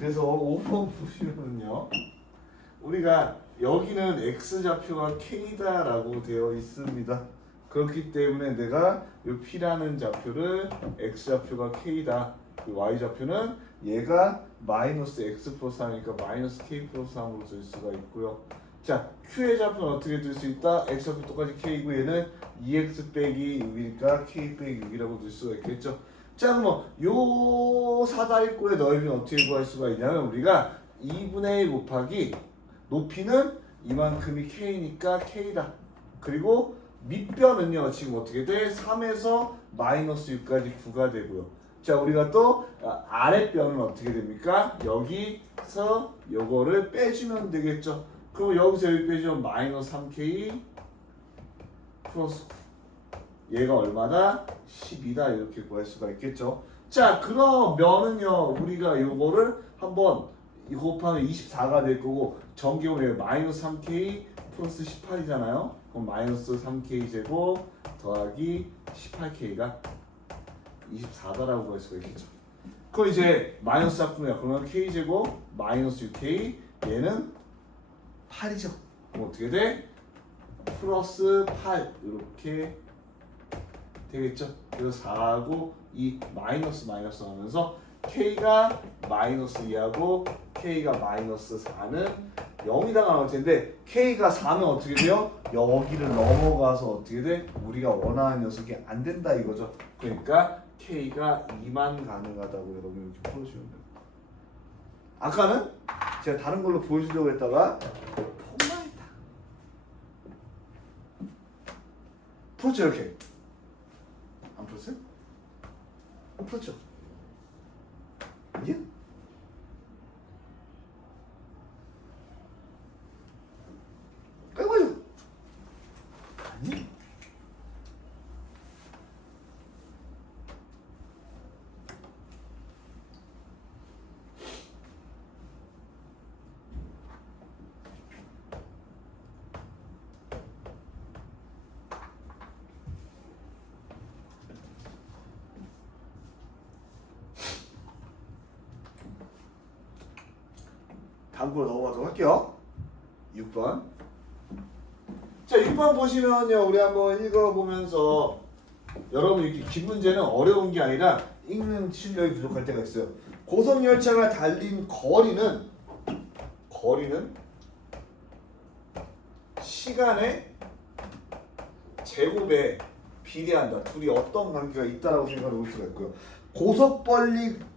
그래서 5번 보시면요, 우리가 여기는 x좌표가 k다라고 되어 있습니다. 그렇기 때문에 내가 이 p라는 좌표를 x좌표가 k다, y좌표는 얘가 마이너스 x 플러스 3이니까 마이너스 k 플러스 3으로 될 수가 있고요. 자, q의 좌표는 어떻게 될 수 있다? x좌표 똑같이 k고 얘는 2x 빼기 6이니까 k 빼기 6이라고 될 수가 있겠죠. 자, 그럼 요 사다리꼴의 넓이는 어떻게 구할 수가 있냐면, 우리가 2분의 1 곱하기 높이는 이만큼이 k니까 k다. 그리고 밑변은요, 지금 어떻게 돼? 3에서 마이너스 6까지 9가 되고요. 자, 우리가 또 아랫변은 어떻게 됩니까? 여기서 요거를 빼주면 되겠죠. 그럼 여기서 여기 빼주면 마이너스 3k 플러스 9. 얘가 얼마다? 12다. 이렇게 구할 수가 있겠죠. 자, 그러면은요, 우리가 요거를 한번 이거 곱하면 24가 될 거고, 전기용은 마이너스 3k 플러스 18이잖아요. 그럼 마이너스 3k 제곱 더하기 18k가 24다라고 할 수가 있겠죠. 그럼 이제 마이너스 작품이야. 그러면 k 제곱 마이너스 6k, 얘는 8이죠. 그럼 어떻게 돼? 플러스 8 이렇게 되겠죠. 그래서 4하고 2 마이너스 마이너스 하면서 k가 마이너스 2하고 k가 마이너스 4는 0이다 나올 텐데, k가 4면 어떻게 돼요? 여기를 넘어가서 어떻게 돼? 우리가 원하는 녀석이 안 된다 이거죠. 그러니까 k가 2만 가능하다고 여러분 이렇게 풀어주면 돼요. 아까는 제가 다른 걸로 보여주려고 했다가 폭망했다. 풀었죠 이렇게? 안 풀었어요? 풀었죠? 아니요? 빼고요. 아니? 다음 걸로 넘어가도록 할게요. 6번. 자, 6번 보시면요, 우리 한번 읽어보면서, 여러분 이렇게 긴 문제는 어려운 게 아니라 읽는 실력이 부족할 때가 있어요. 고속열차가 달린 거리는 시간의 제곱에 비례한다. 둘이 어떤 관계가 있다라고 생각해 볼 수가 있고요.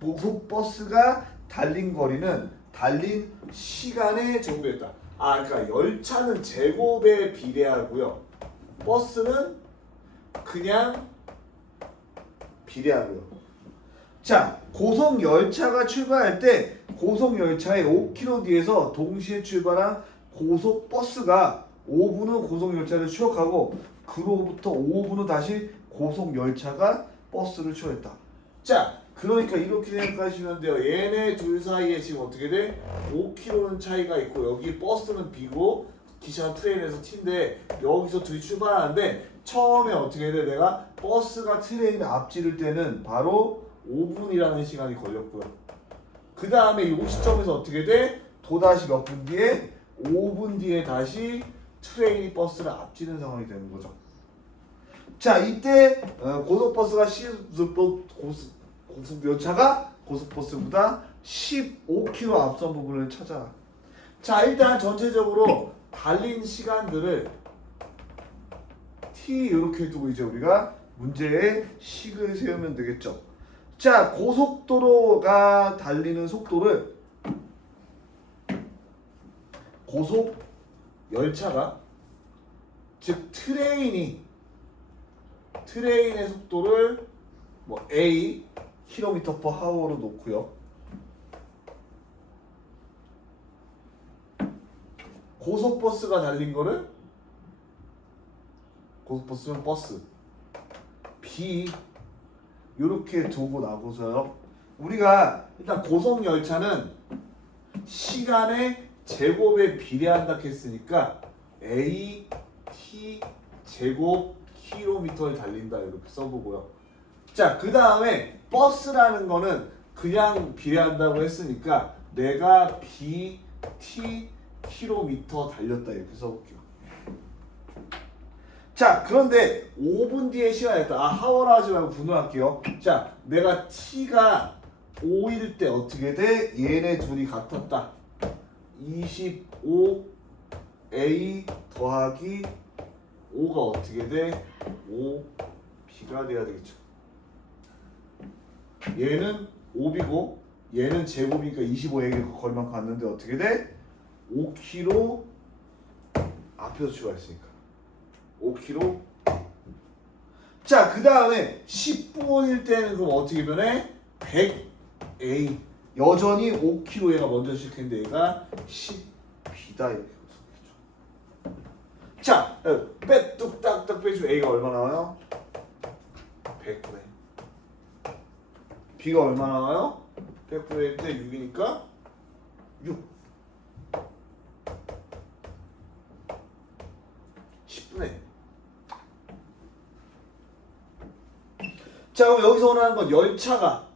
고속버스가 달린 거리는 달린 시간의 제곱이었다. 그러니까 열차는 제곱에 비례하고요, 버스는 그냥 비례하고요. 자, 고속열차가 출발할 때 고속열차의 5km 뒤에서 동시에 출발한 고속버스가 5분 후 고속열차를 추격하고, 그로부터 5분 후 다시 고속열차가 버스를 추격했다. 자, 그러니까 이렇게 생각하시면 돼요. 얘네 둘 사이에 지금 어떻게 돼? 5km는 차이가 있고, 여기 버스는 B고 기차 트레인에서 T인데, 여기서 둘이 출발하는데 처음에 어떻게 돼? 내가 버스가 트레인을 앞지를 때는 바로 5분이라는 시간이 걸렸고요. 그 다음에 이 시점에서 어떻게 돼? 또다시 몇 분 뒤에? 5분 뒤에 다시 트레인이 버스를 앞지는 상황이 되는 거죠. 자, 이때 고속버스가 고속열차가 고속버스보다 15km 앞선 부분을 찾아라. 자, 일단 전체적으로 달린 시간들을 t 이렇게 두고 이제 우리가 문제에 식을 세우면 되겠죠. 자, 고속도로가 달리는 속도를 고속열차가, 즉 트레인의 속도를 뭐 a km/h로 놓고요. 고속버스가 달린 거를, 고속버스는 버스 B 이렇게 두고 나고서요, 우리가 일단 고속열차는 시간의 제곱에 비례한다 했으니까 a t 제곱 km를 달린다 이렇게 써보고요. 자, 그 다음에 버스라는 거는 그냥 비례한다고 했으니까 내가 BT 킬로미터 달렸다 이렇게 써볼게요. 자, 그런데 5분 뒤에 시간이었다. 하워라 하지 말고 분호할게요. 자, 내가 T가 5일 때 어떻게 돼? 얘네 둘이 같았다. 25A 더하기 5가 어떻게 돼? 5B가 돼야 되겠죠. 얘는 5B고 얘는 제곱이니까 25A가 거리만 갔는데 어떻게 돼? 5km 앞에서 추가했으니까 5km. 자, 그 다음에 10분일 때는 그럼 어떻게 변해? 100A. 여전히 5km 얘가 먼저 시작했는데 얘가 10B다 이렇게 써보겠죠. 자, 빼 뚝딱딱 빼주면 A가 얼마 나와요? 100분의 B가 얼마 나와요? 100분의 1대 6이니까 6. 10분의 1. 자, 그럼 여기서 원하는 건 열차가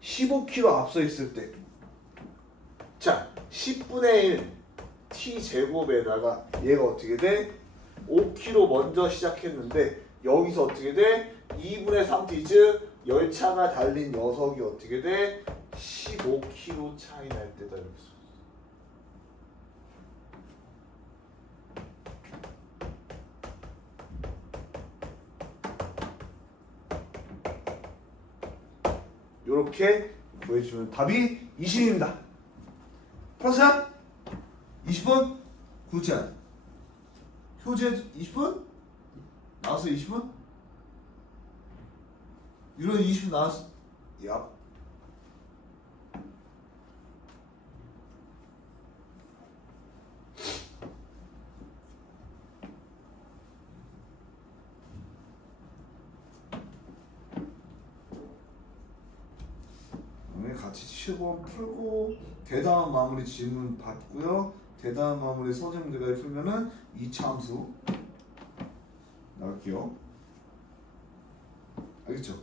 15km 앞서 있을 때, 자, 10분의 1 t 제곱에다가 얘가 어떻게 돼? 5km 먼저 시작했는데 여기서 어떻게 돼? 2분의 3t 열차가 달린 녀석이 어떻게 돼? 15km 차이 날 때다 이렇게 써. 이렇게 구해주면 답이 20입니다. 플러스야? 20분? 굳이 안. 효제 20분? 나왔어 20분? 유론 20분 나왔어. 야. 같이 7번 풀고 대담한 마무리 질문 받고요. 대담한 마무리 서술문제까지 풀면은 2차 함수 나갈게요. 알겠죠?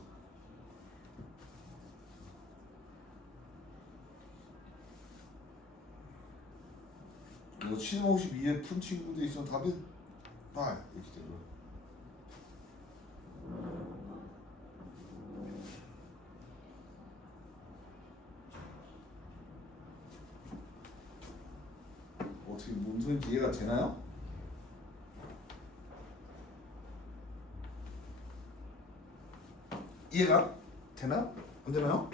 뭐 752에 푼 친구도 있으면 답이 8 이렇게 되고요. 어떻게 뭔 소리인지 이해가 되나요? 이해가 되나? 안 되나요?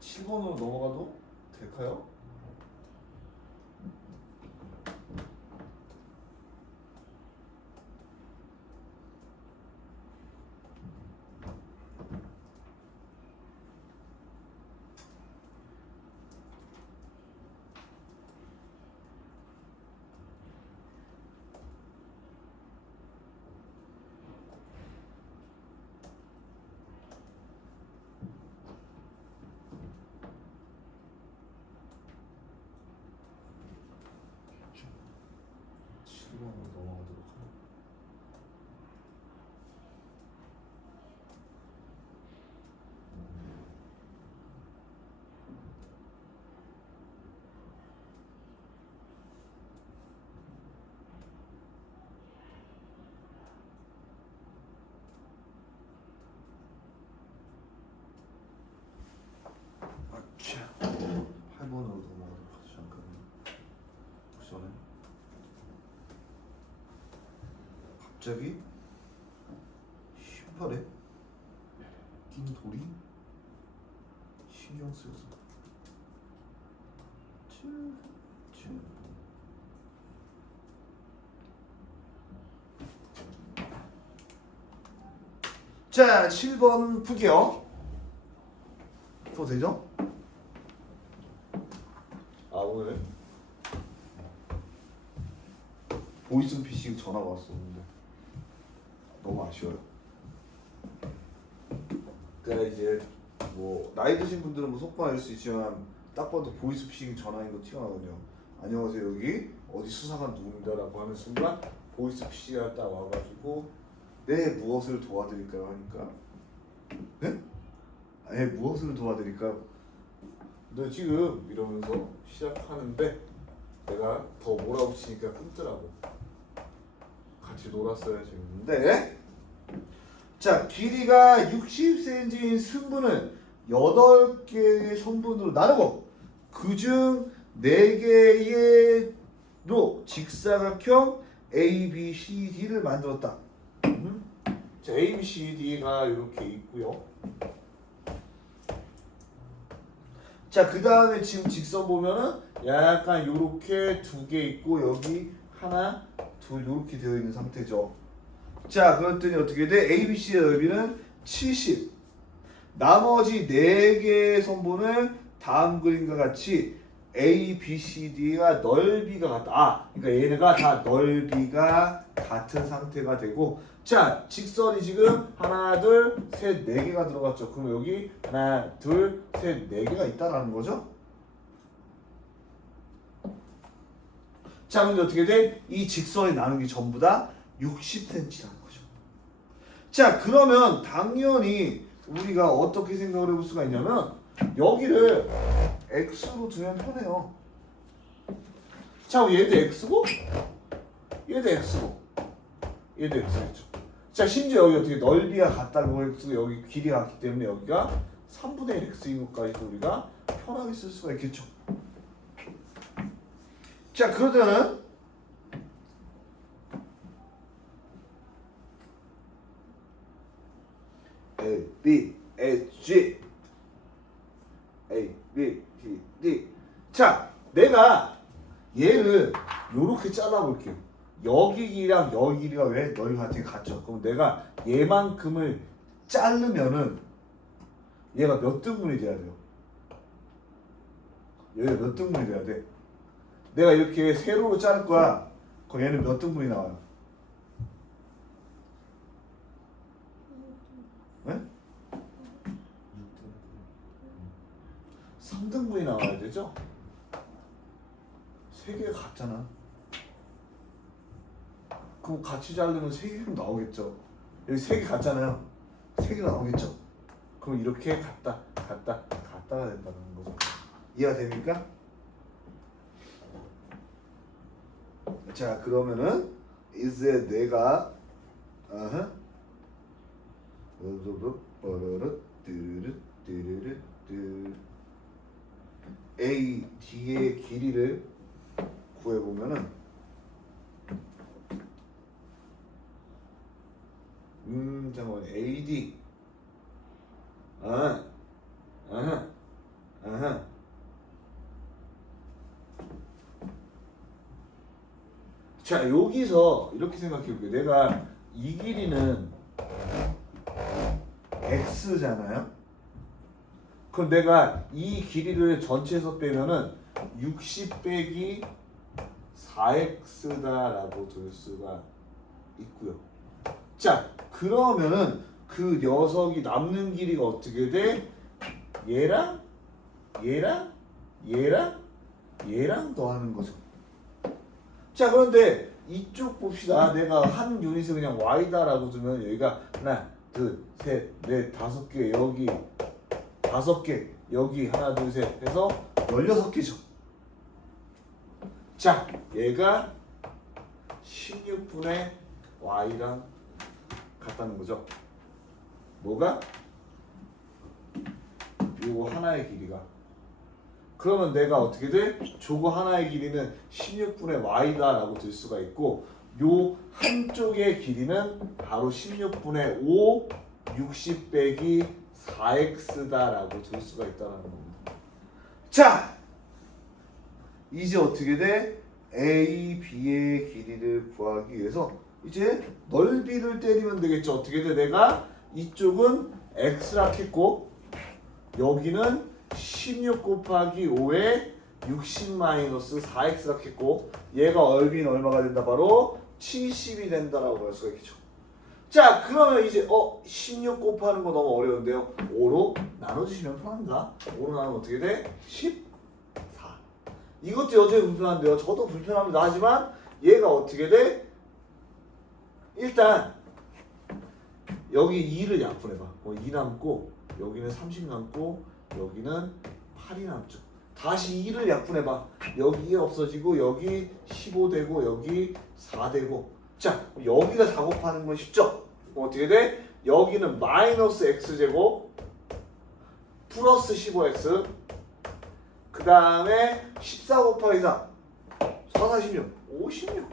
(7번으로) 넘어가도 될까요? 넘어가도록 하고. 아차. 8번으로 넘어가도록 하죠. 잠깐만요. 우선은 갑자기 18에 낀 돌이 신경 쓰여서 자, 7번 풀게요. 또 되죠? 오늘 보이스피싱 전화가 왔었는데 너무 아쉬워요. 그러니까 이제 뭐 나이 드신 분들은 뭐 속보가 알 수 있지만 딱 봐도 보이스피싱 전화인 거 티가 나거든요. 안녕하세요, 여기 어디 수사관 누군가라고 하는 순간 보이스 PC가 딱 와가지고 네 무엇을 도와드릴까요 하니까 네? 네 무엇을 도와드릴까요? 너 지금 이러면서 시작하는데 내가 더 몰아붙이니까 끊더라고. 같이 놀았어야지. 근데 자 길이가 60cm인 승분을 8개의 선분으로 나누고 그중 4개의 로 직사각형 ABCD를 만들었다. 자 ABCD가 이렇게 있고요. 자 그 다음에 지금 직선 보면은 약간 요렇게 2개 있고 여기 하나 둘 요렇게 되어 있는 상태죠. 자 그랬더니 어떻게 돼? ABC의 넓이는 70. 나머지 4개의 선분을 다음 그림과 같이 A, B, C, D가 넓이가 같다. 아, 그러니까 얘네가 다 넓이가 같은 상태가 되고, 자, 직선이 지금 하나, 둘, 셋, 4개가 들어갔죠. 그럼 여기 하나, 둘, 셋, 4개가 있다라는 거죠. 자, 근데 어떻게 돼? 이 직선이 나누기 전부 다 60cm라는 거죠. 자, 그러면 당연히 우리가 어떻게 생각을 해볼 수가 있냐면 여기를 x로 두면 편해요. 자, 얘도 x고 얘도 x고 얘도 x겠죠. 자, 심지어 여기 어떻게 넓이가 같다고 x고 여기 길이가 같기 때문에 여기가 3분의 1 x인 것까지도 우리가 편하게 쓸 수가 있겠죠. 자, 그러자는 A, B, S, G A, B, C, D. 자, 내가 얘를 요렇게 잘라볼게요. 여기 길이랑 여기 길이가 왜 넓이가 되게 같죠? 그럼 내가 얘만큼을 자르면은 얘가 몇 등분이 돼야 돼요? 얘가 몇 등분이 돼야 돼? 내가 이렇게 세로로 자를 거야. 그럼 얘는 몇 등분이 나와요? 네? 3등분이 나와야 되죠? 3개가 같잖아. 그럼 같이 자르면 3개가 나오겠죠? 여기 3개 같잖아요. 3개가 나오겠죠? 그럼 이렇게 같다가 된다는 거죠. 이해가 됩니까? 자, 그러면은 이제 내가 A, D의 길이를 구해보면은 잠깐만 AD 자, 여기서 이렇게 생각해볼게요. 내가 이 길이는 X잖아요. 그럼 내가 이 길이를 전체에서 빼면은 60 빼기 4x다라고 둘 수가 있고요. 자, 그러면은 그 녀석이 남는 길이가 어떻게 돼? 얘랑 더하는 거죠. 자, 그런데 이쪽 봅시다. 내가 한 유닛을 그냥 y다라고 두면 여기가 하나, 둘, 셋, 넷, 5개 여기 5개 여기 하나, 둘, 셋 해서 16개죠. 자, 얘가 16분의 y랑 같다는 거죠. 뭐가? 요거 하나의 길이가. 그러면 내가 어떻게 돼? 저거 하나의 길이는 16분의 y다라고 들 수가 있고 요 한쪽의 길이는 바로 16분의 5 60 빼기 4x다라고 들 수가 있다는 겁니다. 자, 이제 어떻게 돼? A, B의 길이를 구하기 위해서 이제 넓이를 때리면 되겠죠. 어떻게 돼? 내가 이쪽은 x라 했고 여기는 16 곱하기 5에 60 마이너스 4x라 했고 얘가 넓이는 얼마가 된다? 바로 70이 된다라고 할 수가 있겠죠. 자, 그러면 이제 16 곱하는 거 너무 어려운데요. 5로 나눠주시면 편한가? 5로 나누면 어떻게 돼? 14. 이것도 여전히 불편한데요. 저도 불편합니다. 하지만 얘가 어떻게 돼? 일단 여기 2를 약분해봐. 2 남고 여기는 30 남고 여기는 8이 남죠. 다시 2를 약분해봐. 여기 1 없어지고 여기 15 되고 여기 4 되고. 자, 여기가 4 곱하는 건 쉽죠? 어떻게 돼? 여기는 마이너스 x제곱 플러스 15x 그 다음에 14 곱하기 4 4, 46 56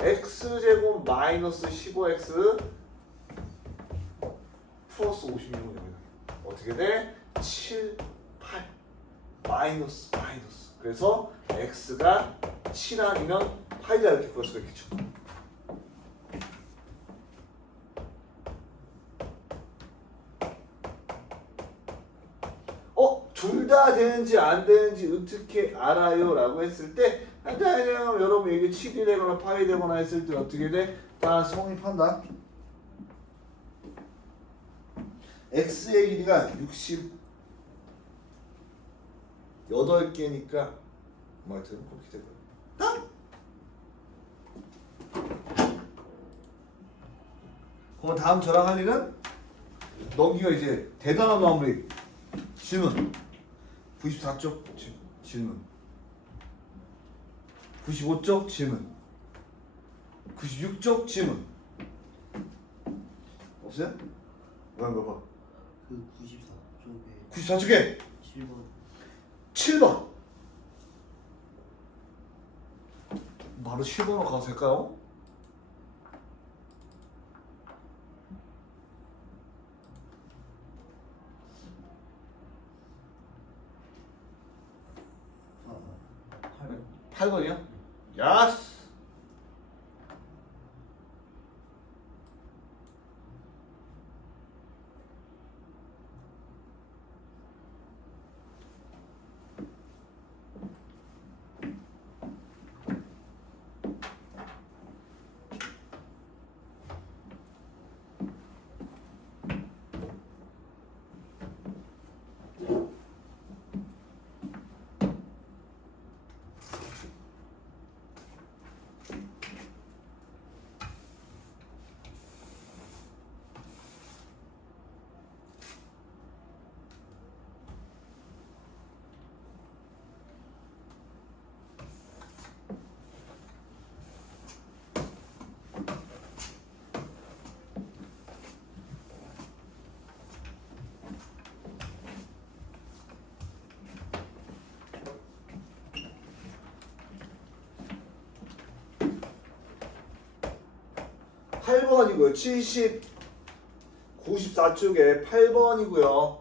x제곱 마이너스 15x 플러스 56은 어떻게 돼? 7, 8 마이너스 그래서 x가 7 아니면 8이다 이렇게 볼 수가 있겠죠. 둘 다 되는지 안 되는지 어떻게 알아요? 라고 했을 때 그냥 여러분 이게 7이 되거나 8이 되거나 했을 때 어떻게 돼? 다 성립한다. x의 길이가 68개니까 뭐 하여튼 그렇게 되고요. 그럼 다음 저랑 할 일은 넘기가 이제 대단한 마무리 질문 94쪽 질문 95쪽 질문 96쪽 질문 없어요? 왜 안 봐봐? 그 94쪽에 94쪽에 7번 7번 바로 7번으로 가도 될까요? 아, 8번 8번이요? 야스 8번이고요. 94쪽에 8번이고요.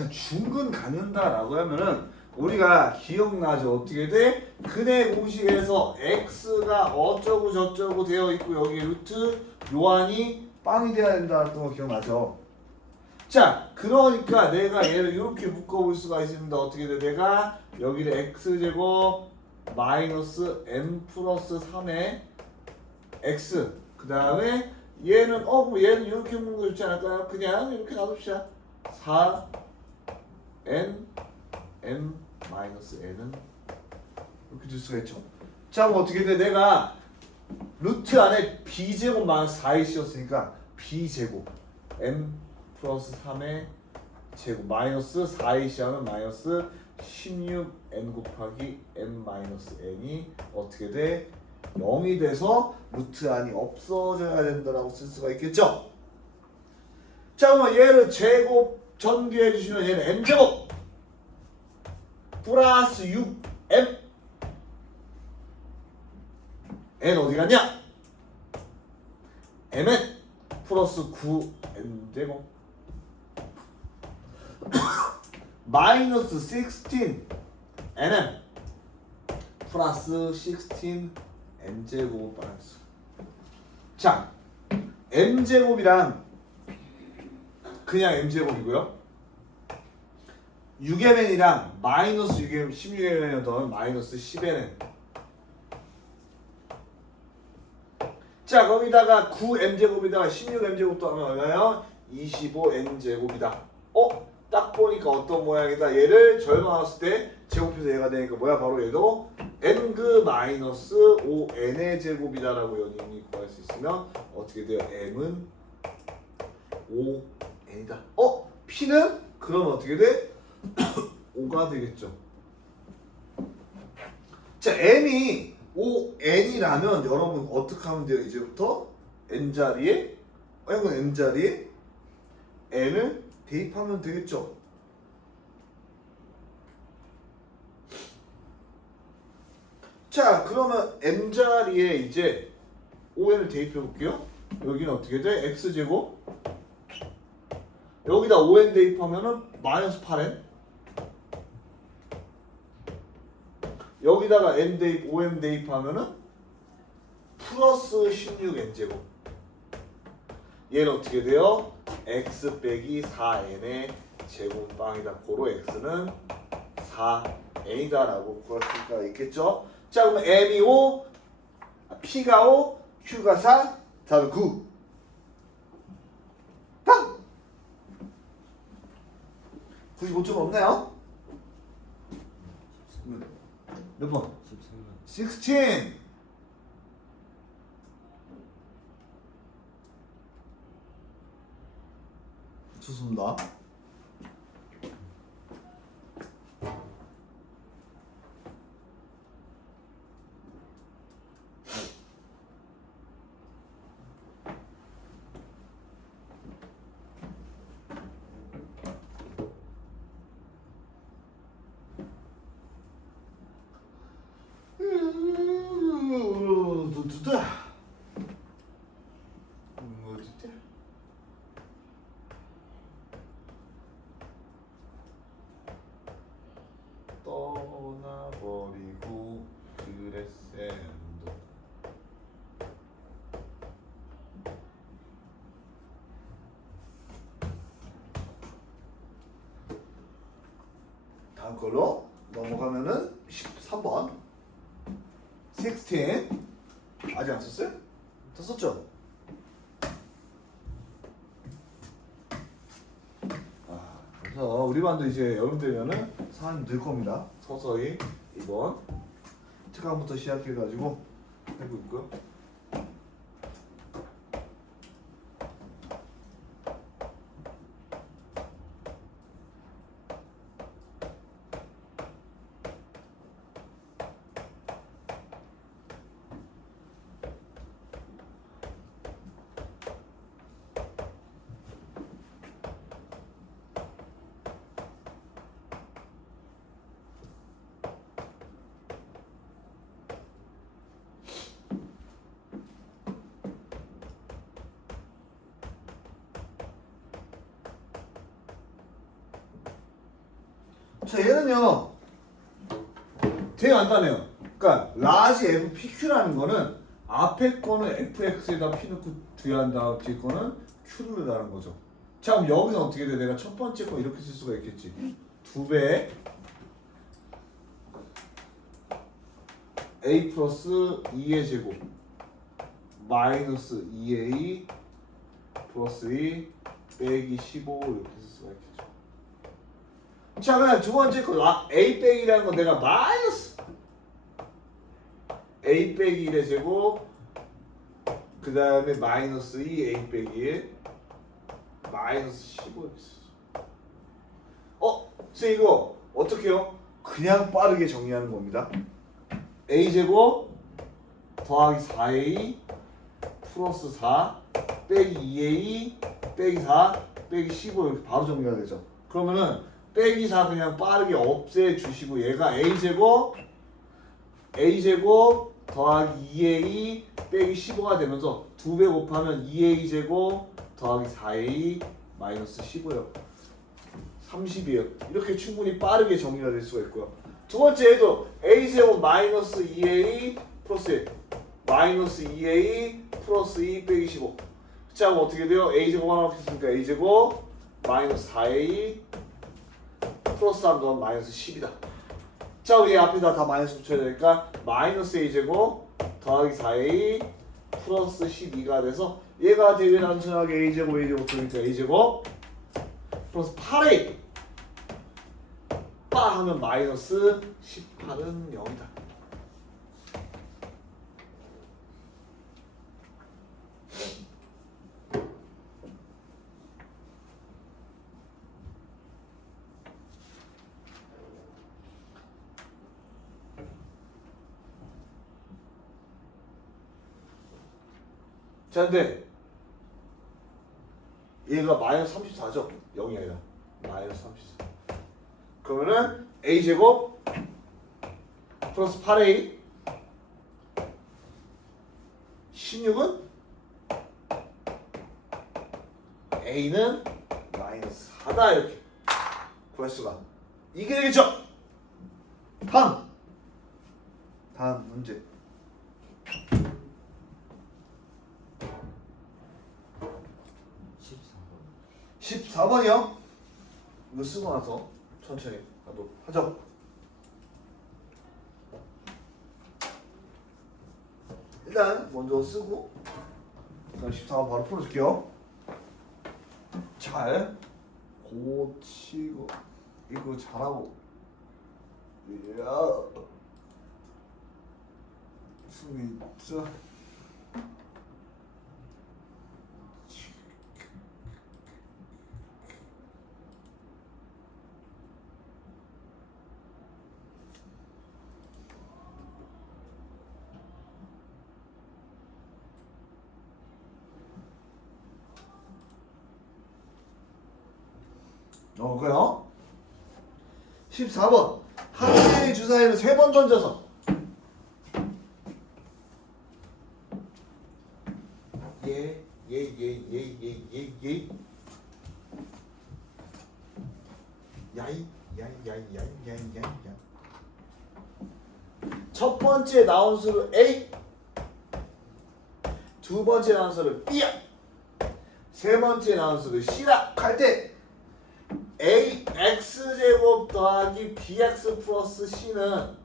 자, 중근 갖는다라고 하면은 우리가 기억나죠? 어떻게 돼? 근의 공식에서 x가 어쩌고 저쩌고 되어 있고 여기 루트 요한이 빵이 돼야 된다는 거 기억나죠? 자, 그러니까 내가 얘를 이렇게 묶어볼 수가 있습니다. 어떻게 돼? 내가 여기를 x제곱 마이너스 m 플러스 3의 x 그 다음에 얘는 그럼 얘는 이렇게 묶는 거 좋지 않을까요? 그냥 이렇게 놔둡시다. 4 n m 마이너스 n은 이렇게 될 수가 있죠. 자, 그럼 어떻게 돼? 내가 루트 안에 b제곱 마이너스 4이 씌웠으니까 b제곱 m 플러스 3의 제곱 마이너스 4이 씌하면 마이너스 16n 곱하기 m 마이너스 n이 어떻게 돼? 0이 돼서 루트 안이 없어져야 된다라고 쓸 수가 있겠죠. 자, 그러면 얘를 제곱 전개해 주시면 얘는 m제곱 플러스 6m n 어디 갔냐? mn 플러스 9n제곱 마이너스 16nm 플러스 16 m제곱 마이너스. 자, m제곱이랑 그냥 m제곱이고요. 6mn이랑 마이너스 6m, 16mn 더하면 마이너스 10mn. 자, 거기다가 9m제곱에다가 16m제곱 더하면 얼마예요? 25n제곱이다. 딱 보니까 어떤 모양이다. 얘를 절반 나눴을 때 제곱해서 얘가 되니까 뭐야? 바로 얘도 n 마이너스 5n의 제곱이다라고 연인이 구할 수 있으면 어떻게 돼요? m은 5n이다. p는 그럼 어떻게 돼? 5가 되겠죠. 자, m이 5n이라면 여러분 어떻게 하면 돼요? 이제부터 n자리에 이건 n자리에 n을 대입하면 되겠죠. 자, 그러면 n자리에 이제 5n을 대입해 볼게요. 여기는 어떻게 돼? x제곱 여기다 5n 대입하면은 마이너스 8n 여기다가 n 대입 5n 대입하면은 플러스 16n제곱 얘는 어떻게 돼요? x 빼기 4n의 제곱빵이다. 고로 x는 4n이다 라고 구할 수가 있겠죠. 자, 그러면 m이 5 p가 5 q가 4 답은 9 빵! 95점 없나요? 몇 번? 16 좋습니다. 떠나버리고 그랬센도 다음 걸로 넘어가면은 13번 16 아직 안 썼어요? 다 썼죠? 그래서 우리 반도 이제 여름 되면은 사람이 늘 겁니다. 서서히 이번 특강부터 시작해가지고 하고 있고요. 자, 얘는요 되게 간단해요. 그러니까 라지 FPQ라는 거는 앞에 거는 FX에다 P 넣고 뒤에 한 다음 뒤에 거는 Q를 넣는 거죠. 자, 그럼 여기서 어떻게 돼? 내가 첫 번째 거 이렇게 쓸 수가 있겠지. 2배 A 플러스 2의 제곱 마이너스 2A 플러스 2 빼기 15 이렇게 쓸 수가 있겠죠. 자, 그냥 두 번째 거 A 빼기라는 거 내가 마이너스 A 빼기 1의 제곱 그 다음에 마이너스 2 A 빼기 1 마이너스 15 이렇게 썼어. 선생님 이거 어떻게 해요? 그냥 빠르게 정리하는 겁니다. A 제곱 더하기 4A 플러스 4 빼기 2A 빼기 4 빼기 15 이렇게 바로 정리가 되죠. 그러면은 빼기 4 그냥 빠르게 없애주시고 얘가 A제곱 더하기 2A 빼기 15가 되면서 2배 곱하면 2A제곱 더하기 4A 마이너스 15요. 30이에요. 이렇게 충분히 빠르게 정리가 될 수가 있고요. 두 번째 얘도 A제곱 마이너스 2A 플러스 마이너스 2a 플러스 2 빼기 15. 자, 그럼 어떻게 돼요? a제곱 하나 넣겠으니까 a제곱 마이너스 4a 플러스 3 더하면 마이너스 10이다. 자, 우리 앞에다 다 마이너스 붙여야 되니까 마이너스 a제곱 더하기 4a 플러스 12가 돼서 얘가 되게 단순하게 a제곱 그러니까 a제곱 플러스 8a 빠 하면 마이너스 18은 0이다. 자, 근데 얘가 마이너스 34죠? 0이 아니라 마이너스 34. 그러면은 a제곱 플러스 8a 16은 a는 마이너스 4다 이렇게 구할 수가 이게 되겠죠? 다음 문제 14번이요? 이거 쓰고 나서 천천히 나도 하죠. 일단 먼저 쓰고 그다음 14번 바로 풀어줄게요. 잘 고치고 이거 잘하고 승리자 그래요? 14번 한 개의 주사위를 3번 던져서 첫 번째 나온 수를 A, 두 번째 나온 수를 B야, 세 번째 나온 수를 C라 할 때 AX제곱 더하기 BX 플러스 C는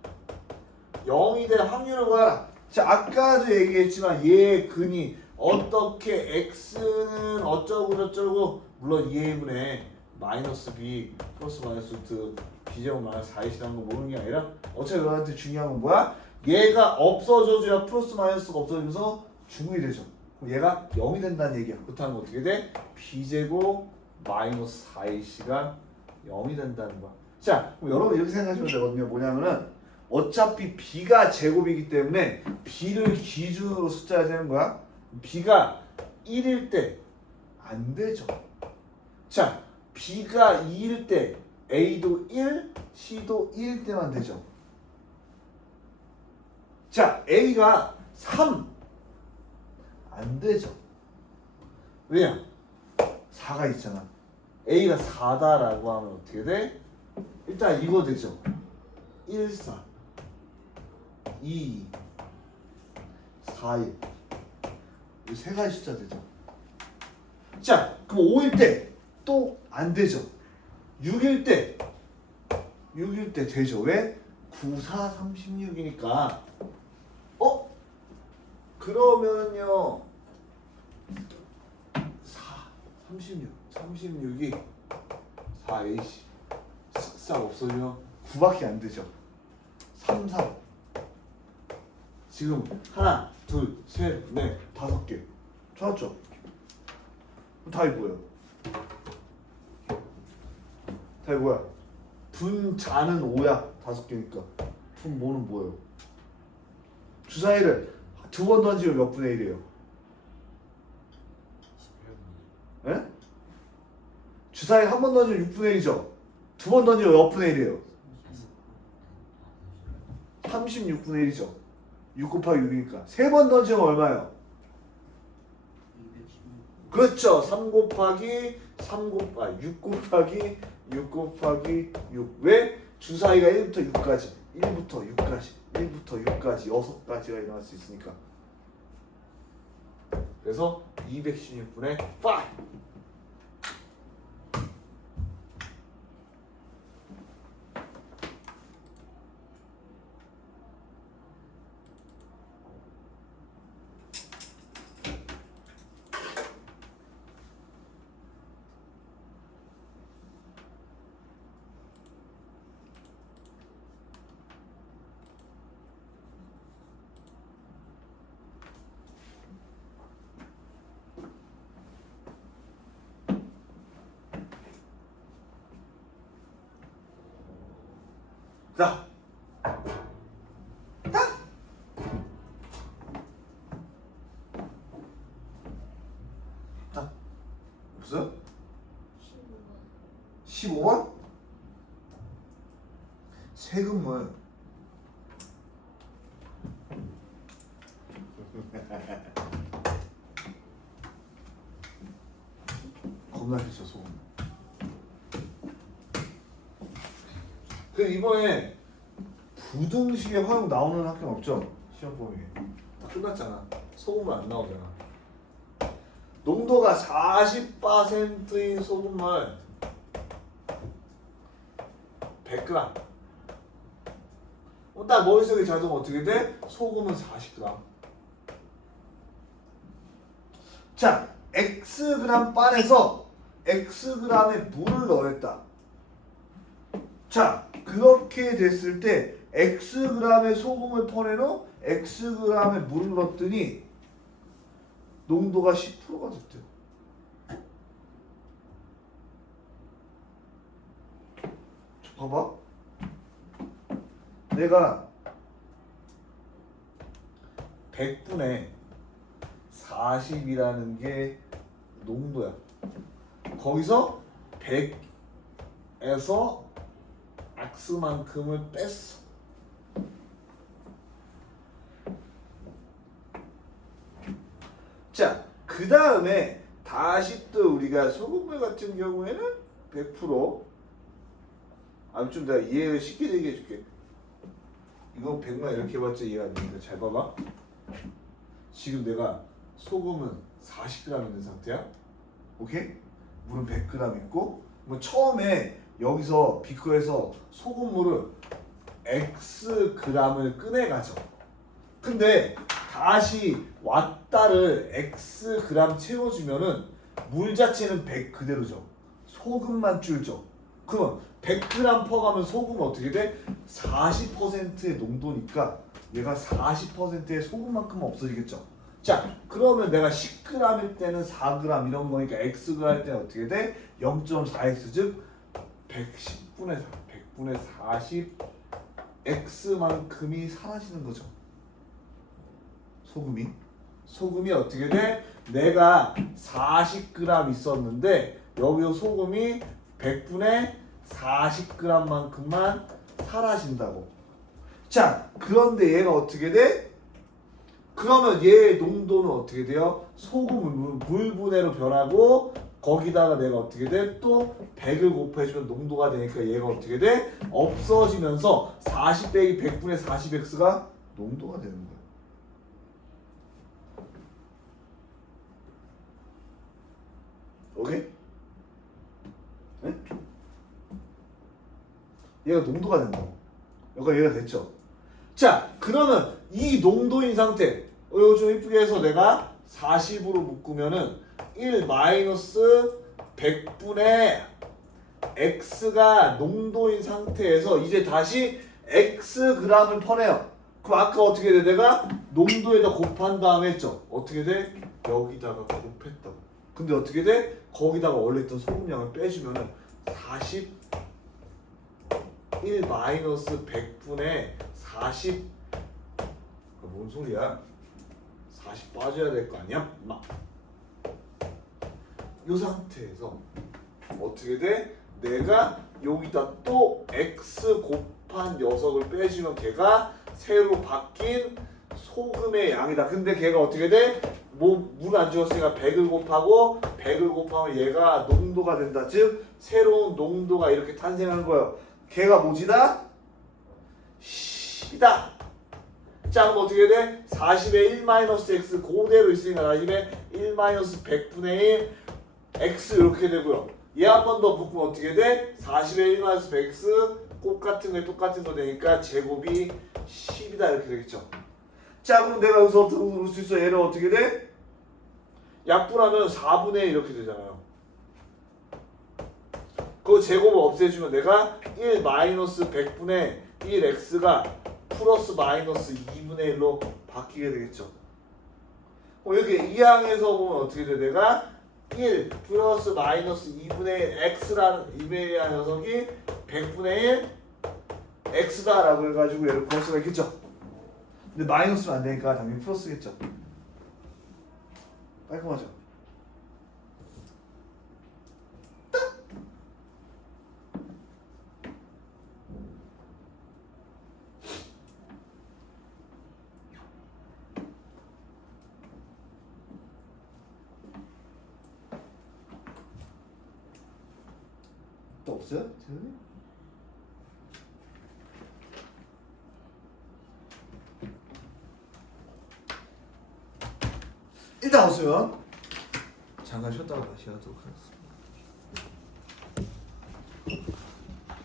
0이 될 확률을 구하라. 자, 아까도 얘기했지만 얘의 근이 어떻게 X는 어쩌고 저쩌고 물론 2A분의 마이너스 B 플러스 마이너스 루트 B제곱 마이너스 4A라는 거 모르는 게 아니라 어차피 너한테 중요한 건 뭐야? 얘가 없어져줘야 플러스 마이너스가 없어지면서 중이 되죠. 그럼 얘가 0이 된다는 얘기야. 그렇다면 어떻게 돼? B제곱 마이너스 4A가 0이 된다는 거야. 자, 그럼 여러분 이렇게 생각하시면 되거든요. 뭐냐면은 어차피 B가 제곱이기 때문에 B를 기준으로 숫자를 세는 거야. B가 1일 때 안 되죠. 자, B가 2일 때 A도 1, C도 1일 때만 되죠. 자, A가 3 안 되죠. 왜냐? 4가 있잖아. A가 4다라고 하면 어떻게 돼? 일단 이거 되죠. 1, 4 2 4, 1 이 세 가지 숫자 되죠. 자, 그럼 5일 때 또 안 되죠. 6일 때 되죠. 왜? 9, 4, 36이니까 그러면요 36이 4AC 싹 없어지면 9밖에 안 되죠. 3, 4 지금 하나, 둘, 셋, 넷, 5개 찾았죠? 답이 뭐예요? 답이 뭐야? 분자는 5야. 5개니까 분모는 뭐예요? 주사위를 2번 던지면 몇 분의 1이에요? 예? 주사위 한 번 던지면 6분의 1이죠? 2번 던지면 몇 분의 1이에요? 36분의 1이죠? 6 곱하기 6이니까 3번 던지면 얼마예요? 216. 그렇죠. 6 곱하기 6 왜? 주사위가 1부터 6까지 1부터 6까지 6가지가 일어날 수 있으니까 그래서 216분의 5. 자, 무슨? 15번? 세금을 겁나 비싸 소금. 그 이번에 부등식의 활용 나오는 학교는 없죠? 시험 범위 다 끝났잖아. 소금은 안 나오잖아. 농도가 40%인 소금을 100g. 딱 머릿속에 자동 어떻게 돼? 소금은 40g. 자, Xg 빤에서 Xg의 물을 넣었다. 자, 그렇게 됐을 때 Xg의 소금을 퍼내놓 Xg의 물을 넣었더니 농도가 10%가 됐대요. 봐봐. 내가 100분의 40이라는 게 농도야. 거기서 100에서 X만큼을 뺐어. 자, 그 다음에 다시 또 우리가 소금물 같은 경우에는 100%. 좀 내가 이해를 쉽게 얘기해 줄게. 이거 100만 이렇게 해봤자 이해가 안 되니까 잘 봐봐. 지금 내가 소금은 40g 있는 상태야. 오케이? 물은 100g 있고, 뭐 처음에 여기서 비커에서 소금물을 Xg을 꺼내가죠. 근데 다시 왔다를 Xg 채워주면은 물 자체는 100 그대로죠. 소금만 줄죠. 그러면 100g 퍼가면 소금은 어떻게 돼? 40%의 농도니까 얘가 40%의 소금만큼 없어지겠죠. 자, 그러면 내가 10g일 때는 4g 이런 거니까 Xg 할 때는 어떻게 돼? 0.4X 즉 110분의 4, 100분의 40 X만큼이 사라지는 거죠. 소금이 어떻게 돼? 내가 40g 있었는데 여기서 소금이 100분의 40g만큼만 사라진다고. 자, 그런데 얘가 어떻게 돼? 그러면 얘의 농도는 어떻게 돼요? 소금은 물분해로 변하고 거기다가 내가 어떻게 돼? 또 100을 곱해주면 농도가 되니까 얘가 어떻게 돼? 없어지면서 40 빼기 100분의 40x가 농도가 되는 거야. 오케이? 네? 얘가 농도가 된다고. 여기가 얘가 됐죠? 자, 그러면 이 농도인 상태 이거 좀 이쁘게 해서 내가 40으로 묶으면은 1 마이너스 100분의 X가 농도인 상태에서 이제 다시 Xg을 퍼내요. 그럼 아까 어떻게 돼? 내가 농도에다 곱한 다음에 했죠? 어떻게 돼? 여기다가 곱했다고. 근데 어떻게 돼? 거기다가 원래 있던 소금량을 빼주면은 41 마이너스 100분의 40. 뭔 소리야? 40 빠져야 될 거 아니야? 막. 이 상태에서 어떻게 돼? 내가 여기다 또 x 곱한 녀석을 빼주면 걔가 새로 바뀐 소금의 양이다. 근데 걔가 어떻게 돼? 뭐 물 안 주었으니까 100을 곱하고 100을 곱하면 얘가 농도가 된다. 즉 새로운 농도가 이렇게 탄생하는 거예요. 걔가 뭐지다? 10이다. 자 그럼 어떻게 돼? 40의 1 마이너스 x 그대로 있으니까 40의 1 마이너스 100분의 1 x 이렇게 되고요. 얘 한 번 더 묶으면 어떻게 돼? 40의 1 마이너스 100x 똑같은 거 똑같은 거 되니까 제곱이 10이다 이렇게 되겠죠. 자 그럼 내가 여기서부터 볼 수 있어. 얘를 어떻게 돼? 약분하면 4분의 1 이렇게 되잖아요. 그 제곱을 없애주면 내가 1 마이너스 100분의 1x가 플러스 마이너스 2분의 1로 바뀌게 되겠죠. 이렇게 이 항에서 보면 어떻게 돼? 내가 1 플러스 마이너스 2분의 1 x라는 2분의 1이라는 녀석이 100분의 1 x다라고 해가지고 얘를 구할 수가 있겠죠. 근데 마이너스는 안 되니까 당연히 플러스겠죠. 깔끔하죠. 또 없어요? 재현이? 일단 없으면 잠깐 쉬었다가 다시 하도록 하겠습니다.